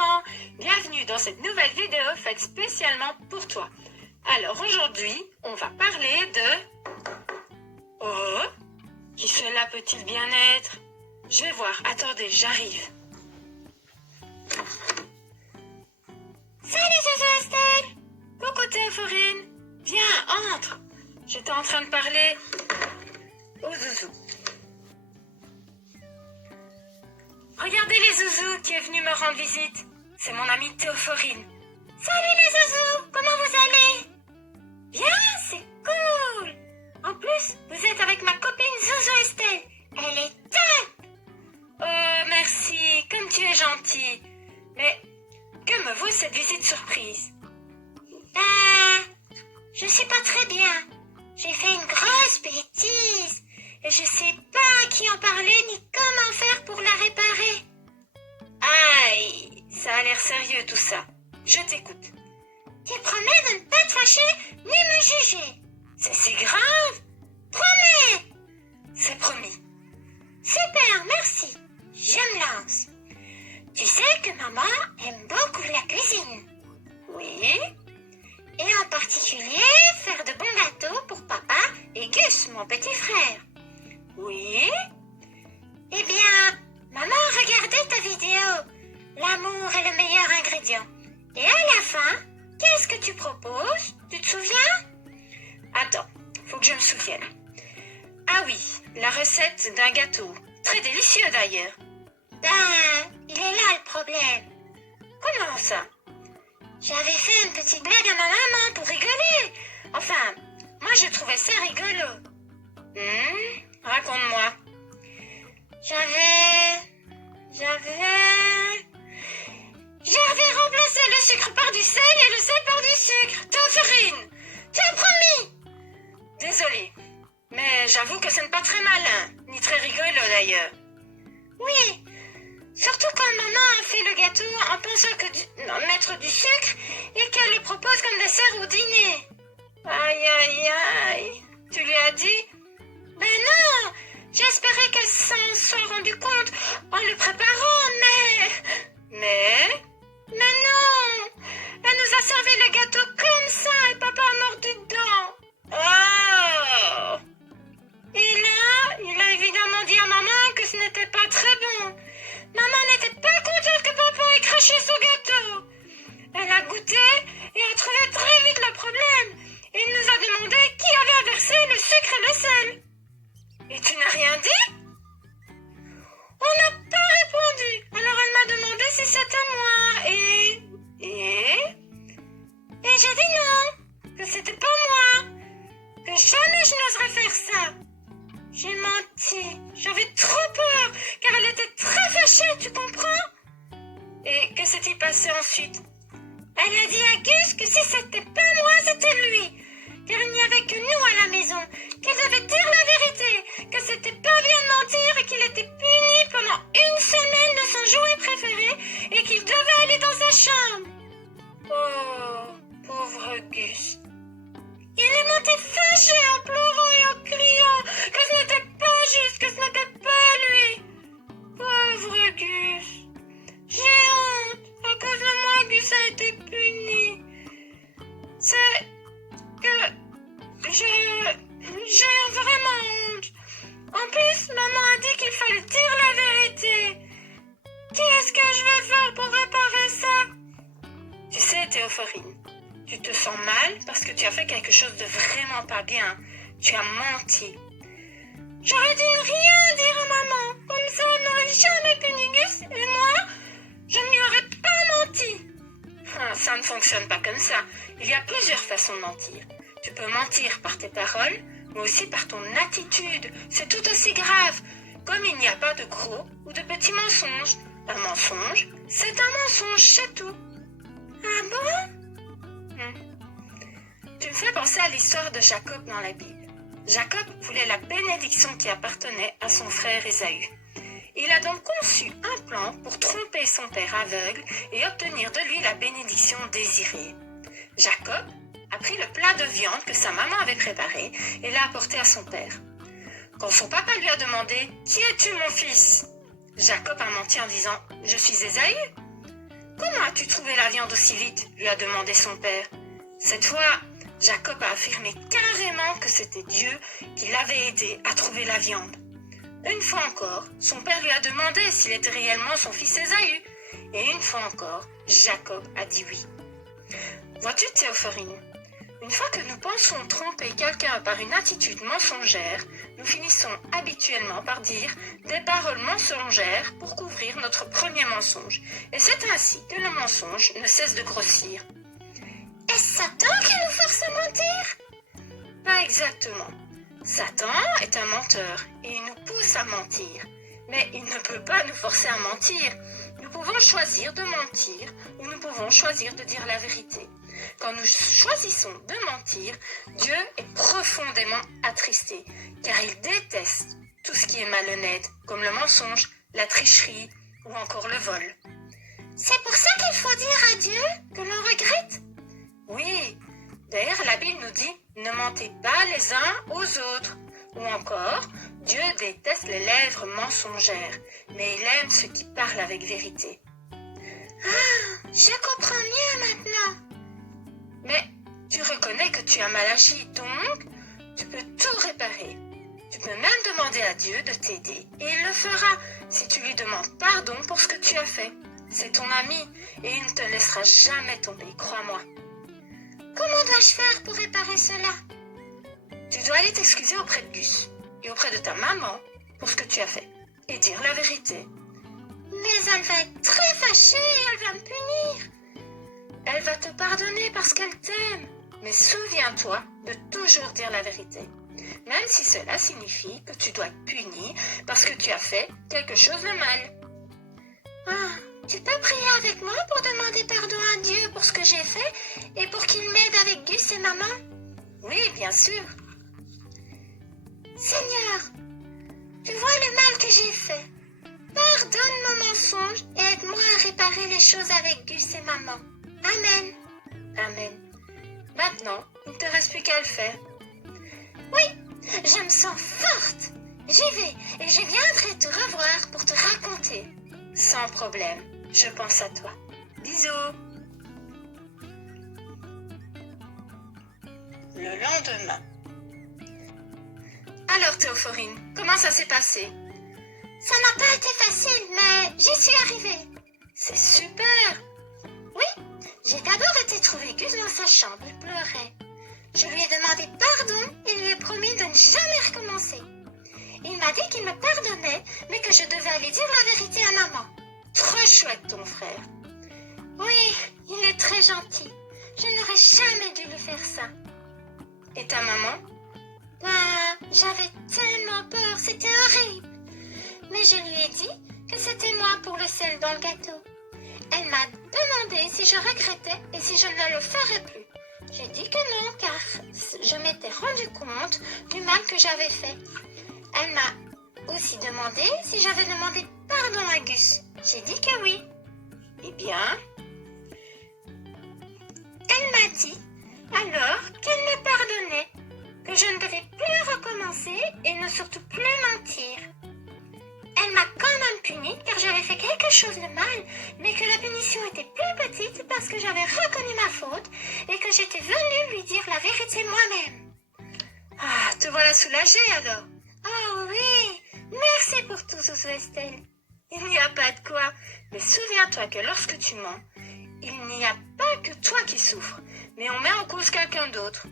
maman, bienvenue dans cette nouvelle vidéo faite spécialement pour toi. Alors aujourd'hui, on va parler de... Oh, qui cela peut-il bien être? Je vais voir, attendez, j'arrive. Salut Zozo Estelle! Coucou Théophorine! Viens, entre! J'étais en train de parler au Zouzou. Regardez les Zouzous qui est venu me rendre visite. C'est mon amie Théophorine. Salut les Zouzous, comment vous allez? Bien, c'est cool. En plus, vous êtes avec ma copine Zozo Estelle. Elle est top. Oh, merci, comme tu es gentille. Mais que me vaut cette visite surprise? Je sais pas très bien. J'ai fait une grosse bêtise. Et je sais pas à qui en parler ni comment faire pour la réparer. Aïe, ça a l'air sérieux tout ça. Je t'écoute. Tu promets de ne pas te fâcher ni me juger. C'est si grave? Promets! C'est promis. Super, merci. Je me lance. Tu sais que maman aime beaucoup la cuisine. Oui. Et en particulier faire de bons gâteaux pour papa et Gus, mon petit frère. Oui. Eh bien, maman a regardé ta vidéo. L'amour est le meilleur ingrédient. Et à la fin, qu'est-ce que tu proposes? Tu te souviens? Attends, faut que je me souvienne. Ah oui, la recette d'un gâteau. Très délicieux d'ailleurs. Il est là le problème. Comment ça? J'avais fait une petite blague à ma maman pour rigoler. Enfin, moi je trouvais ça rigolo. Raconte-moi. J'avais remplacé le sucre par du sel et le sel par du sucre. Théophorine, tu as promis. Désolée, mais j'avoue que ce n'est pas très malin, ni très rigolo d'ailleurs. Oui, surtout quand maman a fait le gâteau en pensant mettre du sucre et qu'elle le propose comme dessert au dîner. Aïe, aïe, aïe. Tu lui as dit? Ben non, j'espérais qu'elle s'en soit rendue compte en le préparant, mais non, elle nous a servi le gâteau comme ça et papa a mordu dedans. Oh! Et là, il a évidemment dit à maman que ce n'était pas très bon. Maman n'était pas contente que papa ait craché son gâteau. Elle a goûté et a trouvé très vite le problème. Et il nous a demandé qui avait inversé le sucre et le sel. Et tu n'as rien dit? On n'a pas répondu. Alors elle m'a demandé si c'était moi et j'ai dit non, que c'était pas moi, que jamais je n'oserais faire ça. J'ai menti, j'avais trop peur, car elle était très fâchée, tu comprends? Et que s'est-il passé ensuite? Elle a dit à Gus que si c'était pas moi, c'était lui, car il n'y avait que nous à la maison, qu'il devait dire la vérité, que c'était pas bien de mentir et qu'il était puni pendant une semaine de son jouet préféré et qu'il devait aller dans sa chambre. Oh, pauvre Gus. Il est monté fâché en pleurant et en criant que ce n'était pas juste, que ce n'était pas lui. Pauvre Gus. J'ai honte. À cause de moi, Gus a été puni. C'est que j'ai vraiment honte. En plus, maman a dit qu'il fallait dire la vérité. Qu'est-ce que je vais faire pour réparer ça? Tu sais, Théophorine, tu te sens mal parce que tu as fait quelque chose de vraiment pas bien. Tu as menti. J'aurais dû ne rien dire à maman. Comme ça, on n'aurait jamais puni Gus et moi, je ne lui aurais pas menti. Ça ne fonctionne pas comme ça. Il y a plusieurs façons de mentir. Tu peux mentir par tes paroles, mais aussi par ton attitude. C'est tout aussi grave. Comme il n'y a pas de gros ou de petits mensonges. Un mensonge, c'est un mensonge, c'est tout. Ah bon? Tu me fais penser à l'histoire de Jacob dans la Bible. Jacob voulait la bénédiction qui appartenait à son frère Ésaü. Il a donc conçu un plan pour tromper son père aveugle et obtenir de lui la bénédiction désirée. Jacob a pris le plat de viande que sa maman avait préparé et l'a apporté à son père. Quand son papa lui a demandé « Qui es-tu, mon fils ?» Jacob a menti en disant « Je suis Ésaü ». Comment as-tu trouvé la viande aussi vite lui a demandé son père. Cette fois, Jacob a affirmé carrément que c'était Dieu qui l'avait aidé à trouver la viande. Une fois encore, son père lui a demandé s'il était réellement son fils Ésaü. Et une fois encore, Jacob a dit oui. Vois-tu, Théophorine, une fois que nous pensons tromper quelqu'un par une attitude mensongère, nous finissons habituellement par dire des paroles mensongères pour couvrir notre premier mensonge. Et c'est ainsi que le mensonge ne cesse de grossir. Est-ce Satan qui nous force à mentir? Pas exactement. Satan est un menteur et il nous pousse à mentir. Mais il ne peut pas nous forcer à mentir. Nous pouvons choisir de mentir ou nous pouvons choisir de dire la vérité. Quand nous choisissons de mentir, Dieu est profondément attristé, car il déteste tout ce qui est malhonnête, comme le mensonge, la tricherie ou encore le vol. C'est pour ça qu'il faut dire à Dieu que l'on regrette? Oui, d'ailleurs la Bible nous dit « Ne mentez pas les uns aux autres ». Ou encore, Dieu déteste les lèvres mensongères, mais il aime ceux qui parlent avec vérité. Ah, je comprends mieux maintenant. Mais tu reconnais que tu as mal agi, donc tu peux tout réparer. Tu peux même demander à Dieu de t'aider et il le fera si tu lui demandes pardon pour ce que tu as fait. C'est ton ami et il ne te laissera jamais tomber, crois-moi. Comment dois-je faire pour réparer cela? Tu dois aller t'excuser auprès de Gus et auprès de ta maman pour ce que tu as fait et dire la vérité. Mais elle va être très fâchée et elle va me punir. Elle va te pardonner parce qu'elle t'aime. Mais souviens-toi de toujours dire la vérité. Même si cela signifie que tu dois être puni parce que tu as fait quelque chose de mal. Ah, tu peux prier avec moi pour demander pardon à Dieu pour ce que j'ai fait et pour qu'il m'aide avec Gus et maman? Oui, bien sûr. Seigneur, tu vois le mal que j'ai fait. Pardonne mon mensonge et aide-moi à réparer les choses avec Gus et maman. Amen. Amen. Maintenant, il ne te reste plus qu'à le faire. Oui, je me sens forte. J'y vais et je viendrai te revoir pour te raconter. Sans problème, je pense à toi. Bisous. Le lendemain. Alors Théophorine, comment ça s'est passé? Ça n'a pas été facile, mais j'y suis arrivée. C'est super. Oui, j'ai d'abord été trouver Gus dans sa chambre, il pleurait. Je lui ai demandé pardon et lui ai promis de ne jamais recommencer. Il m'a dit qu'il me pardonnait, mais que je devais aller dire la vérité à maman. Trop chouette ton frère. Oui, il est très gentil. Je n'aurais jamais dû lui faire ça. Et ta maman? J'avais tellement peur, c'était horrible. Mais je lui ai dit que c'était moi pour le sel dans le gâteau. Elle m'a demandé si je regrettais et si je ne le ferais plus. J'ai dit que non, car je m'étais rendu compte du mal que j'avais fait. Elle m'a aussi demandé si j'avais demandé pardon à Gus. J'ai dit que oui. Eh bien, elle m'a dit alors qu'elle me pardonnait, que je ne devais plus recommencer et ne surtout plus mentir. Elle m'a quand même punie car j'avais fait quelque chose de mal, mais que la punition était plus petite parce que j'avais reconnu ma faute et que j'étais venue lui dire la vérité moi-même. Ah, te voilà soulagée alors. Ah oui, merci pour tout, Zouzou Estelle. Il n'y a pas de quoi, mais souviens-toi que lorsque tu mens, il n'y a pas que toi qui souffres, mais on met en cause quelqu'un d'autre.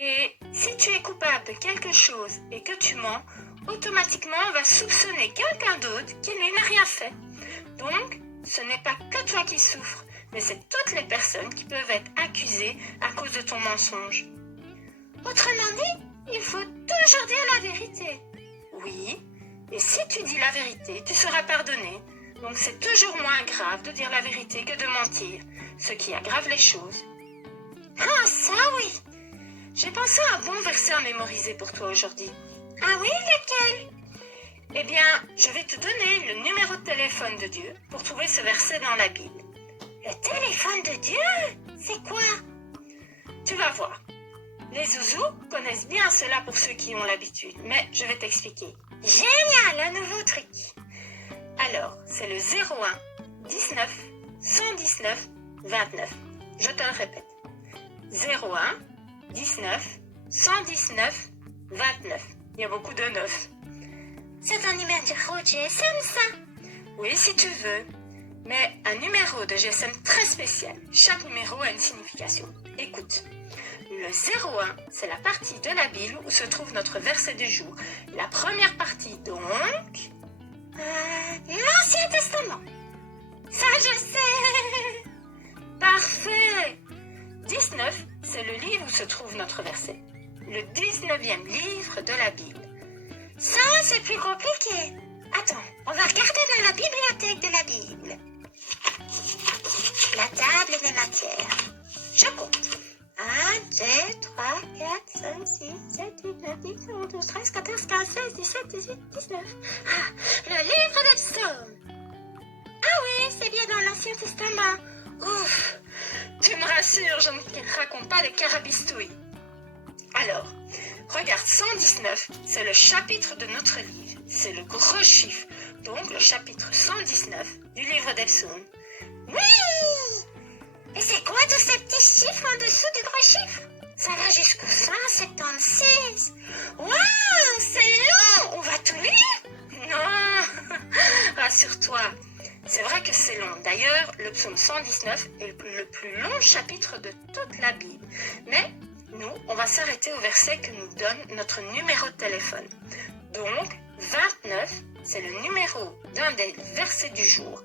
Et si tu es coupable de quelque chose et que tu mens, automatiquement on va soupçonner quelqu'un d'autre qui n'a rien fait. Donc, ce n'est pas que toi qui souffres, mais c'est toutes les personnes qui peuvent être accusées à cause de ton mensonge. Autrement dit, il faut toujours dire la vérité. Oui, et si tu dis la vérité, tu seras pardonné. Donc c'est toujours moins grave de dire la vérité que de mentir, ce qui aggrave les choses. Ah, ça oui! J'ai pensé à un bon verset à mémoriser pour toi aujourd'hui. Ah oui, lequel? Eh bien, je vais te donner le numéro de téléphone de Dieu pour trouver ce verset dans la Bible. Le téléphone de Dieu? C'est quoi? Tu vas voir. Les zouzous connaissent bien cela pour ceux qui ont l'habitude, mais je vais t'expliquer. Génial, un nouveau truc. Alors, c'est le 01 19 119, 29. Je te le répète. 01, 19, 119, 29. Il y a beaucoup de 9. C'est un numéro de GSM, ça? Oui, si tu veux. Mais un numéro de GSM très spécial. Chaque numéro a une signification. Écoute. Le 01, c'est la partie de la Bible où se trouve notre verset du jour. La première partie, donc... L'Ancien Testament. Ça, je sais. Parfait. 19, c'est le livre où se trouve notre verset. Le 19e livre de la Bible. Ça, c'est plus compliqué. Attends, on va regarder dans la bibliothèque de la Bible. La table des matières. Je compte. 1, 2, 3, 4, 5, 6, 7, 8, 9, 10, 11, 12, 13, 14, 15, 16, 17, 18, 19. Le livre des psaumes. Ah oui, c'est bien dans l'Ancien Testament. Ouf, tu me rassures, je ne te raconte pas des carabistouilles. Alors, regarde, 119, c'est le chapitre de notre livre. C'est le gros chiffre, donc le chapitre 119 du livre des psaumes. Oui! Et c'est quoi tous ces petits chiffres en dessous du gros chiffre? Ça va jusqu'au 176. Waouh, c'est long! On va tout lire? Non, rassure-toi. C'est vrai que c'est long. D'ailleurs, le psaume 119 est le plus long chapitre de toute la Bible. Mais nous, on va s'arrêter au verset que nous donne notre numéro de téléphone. Donc, 29, c'est le numéro d'un des versets du jour.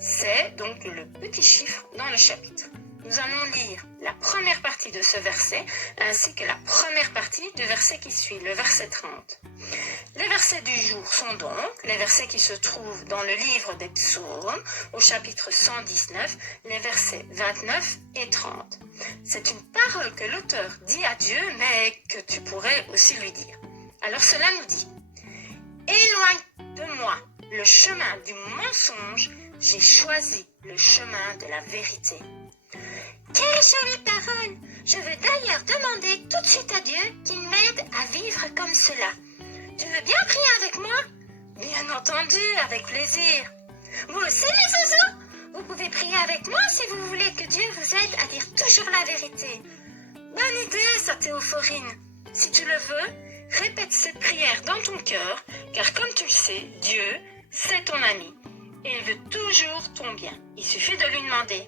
C'est donc le petit chiffre dans le chapitre. Nous allons lire la première partie de ce verset ainsi que la première partie du verset qui suit, le verset 30. Les versets du jour sont donc les versets qui se trouvent dans le livre des psaumes au chapitre 119, les versets 29 et 30. C'est une parole que l'auteur dit à Dieu mais que tu pourrais aussi lui dire. Alors cela nous dit: éloigne de moi le chemin du mensonge, j'ai choisi le chemin de la vérité. Quelle jolie parole! Je veux d'ailleurs demander tout de suite à Dieu qu'il m'aide à vivre comme cela. Tu veux bien prier avec moi? Bien entendu, avec plaisir. Vous aussi les oiseaux? Vous pouvez prier avec moi si vous voulez que Dieu vous aide à dire toujours la vérité. Bonne idée, ça, Théophorine. Si tu le veux, répète cette prière dans ton cœur, car comme tu le sais, Dieu, c'est ton ami. Et il veut toujours ton bien. Il suffit de lui demander.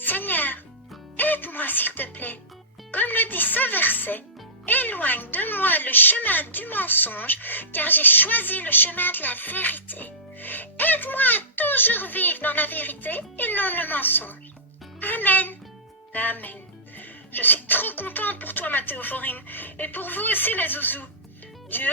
Seigneur, aide-moi s'il te plaît. Comme le dit ce verset, éloigne de moi le chemin du mensonge, car j'ai choisi le chemin de la vérité. Aide-moi à toujours vivre dans la vérité et non le mensonge. Amen. Amen. Je suis trop contente pour toi, ma Théophorine, et pour vous aussi, les zouzous. Dieu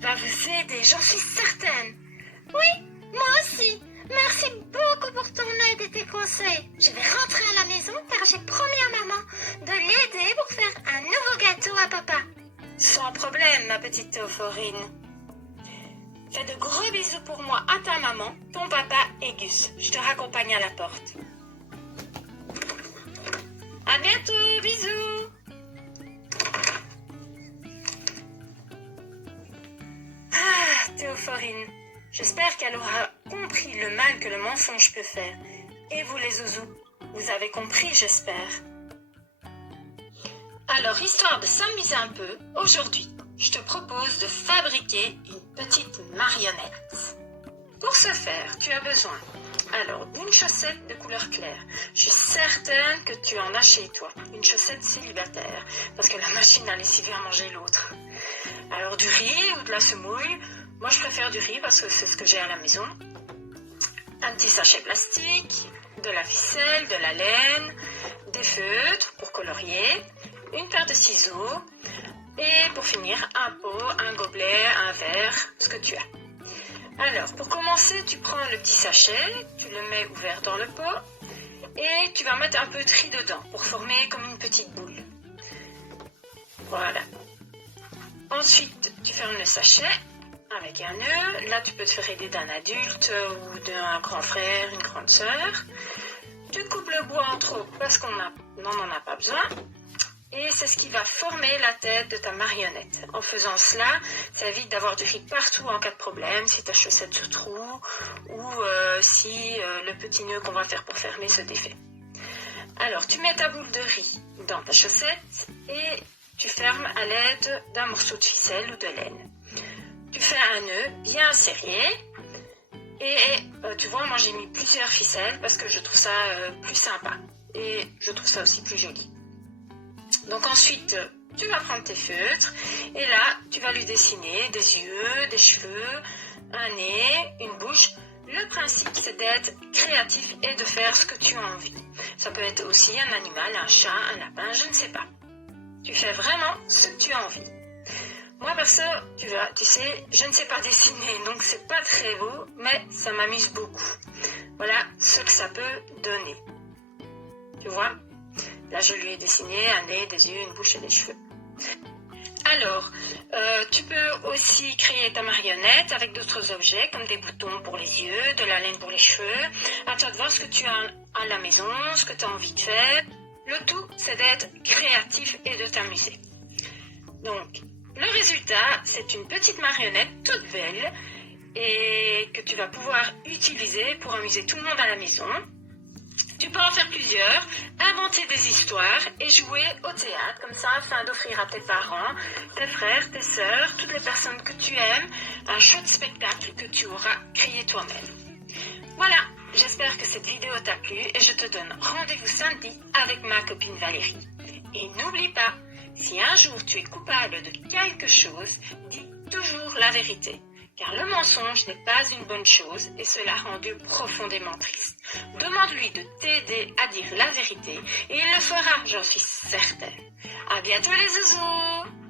va vous aider, j'en suis certaine. Oui, moi aussi. Merci beaucoup pour ton aide et tes conseils. Je vais rentrer à la maison car j'ai promis à maman de l'aider pour faire un nouveau gâteau à papa. Sans problème, ma petite Théophorine. Fais de gros bisous pour moi à ta maman, ton papa et Gus. Je te raccompagne à la porte. À bientôt, bisous. Ah, Théophorine, j'espère qu'elle aura compris le mal que le mensonge peut faire. Et vous les zouzous, vous avez compris, j'espère. Alors, histoire de s'amuser un peu, aujourd'hui, je te propose de fabriquer une petite marionnette. Pour ce faire, tu as besoin alors d'une chaussette de couleur claire. Je suis certaine que tu en as chez toi, une chaussette célibataire, parce que la machine à lessiver a mangé l'autre. Alors du riz ou de la semoule, moi je préfère du riz parce que c'est ce que j'ai à la maison. Un petit sachet plastique, de la ficelle, de la laine, des feutres pour colorier, une paire de ciseaux et pour finir un pot, un gobelet, un verre, ce que tu as. Alors pour commencer, tu prends le petit sachet, tu le mets ouvert dans le pot et tu vas mettre un peu de riz dedans pour former comme une petite boule. Voilà. Ensuite, tu fermes le sachet avec un nœud. Là, tu peux te faire aider d'un adulte ou d'un grand frère, une grande sœur. Tu coupes le bois en trop parce qu'on n'en a pas besoin. et c'est ce qui va former la tête de ta marionnette. En faisant cela, ça évite d'avoir du riz partout en cas de problème, si ta chaussette se trouve ou si le petit nœud qu'on va faire pour fermer se défait. Alors, tu mets ta boule de riz dans ta chaussette et tu fermes à l'aide d'un morceau de ficelle ou de laine. Tu fais un nœud bien serré et tu vois, moi j'ai mis plusieurs ficelles parce que je trouve ça plus sympa et je trouve ça aussi plus joli. Donc ensuite, tu vas prendre tes feutres et là, tu vas lui dessiner des yeux, des cheveux, un nez, une bouche. Le principe, c'est d'être créatif et de faire ce que tu as envie. Ça peut être aussi un animal, un chat, un lapin, je ne sais pas. Tu fais vraiment ce que tu as envie. Moi, perso, tu sais, je ne sais pas dessiner, donc c'est pas très beau, mais ça m'amuse beaucoup. Voilà ce que ça peut donner. Tu vois ? Là, je lui ai dessiné un nez, des yeux, une bouche et des cheveux. Alors, tu peux aussi créer ta marionnette avec d'autres objets comme des boutons pour les yeux, de la laine pour les cheveux. À toi de voir ce que tu as à la maison, ce que tu as envie de faire. Le tout, c'est d'être créatif et de t'amuser. Donc, le résultat, c'est une petite marionnette toute belle et que tu vas pouvoir utiliser pour amuser tout le monde à la maison. Tu peux en faire plusieurs, inventer des histoires et jouer au théâtre, comme ça, afin d'offrir à tes parents, tes frères, tes sœurs, toutes les personnes que tu aimes, un chouette spectacle que tu auras créé toi-même. Voilà, j'espère que cette vidéo t'a plu et je te donne rendez-vous samedi avec ma copine Valérie. Et n'oublie pas, si un jour tu es coupable de quelque chose, dis toujours la vérité. Car le mensonge n'est pas une bonne chose et cela rend Dieu profondément triste. Demande-lui de t'aider à dire la vérité et il le fera, j'en suis certaine. À bientôt les zouzous!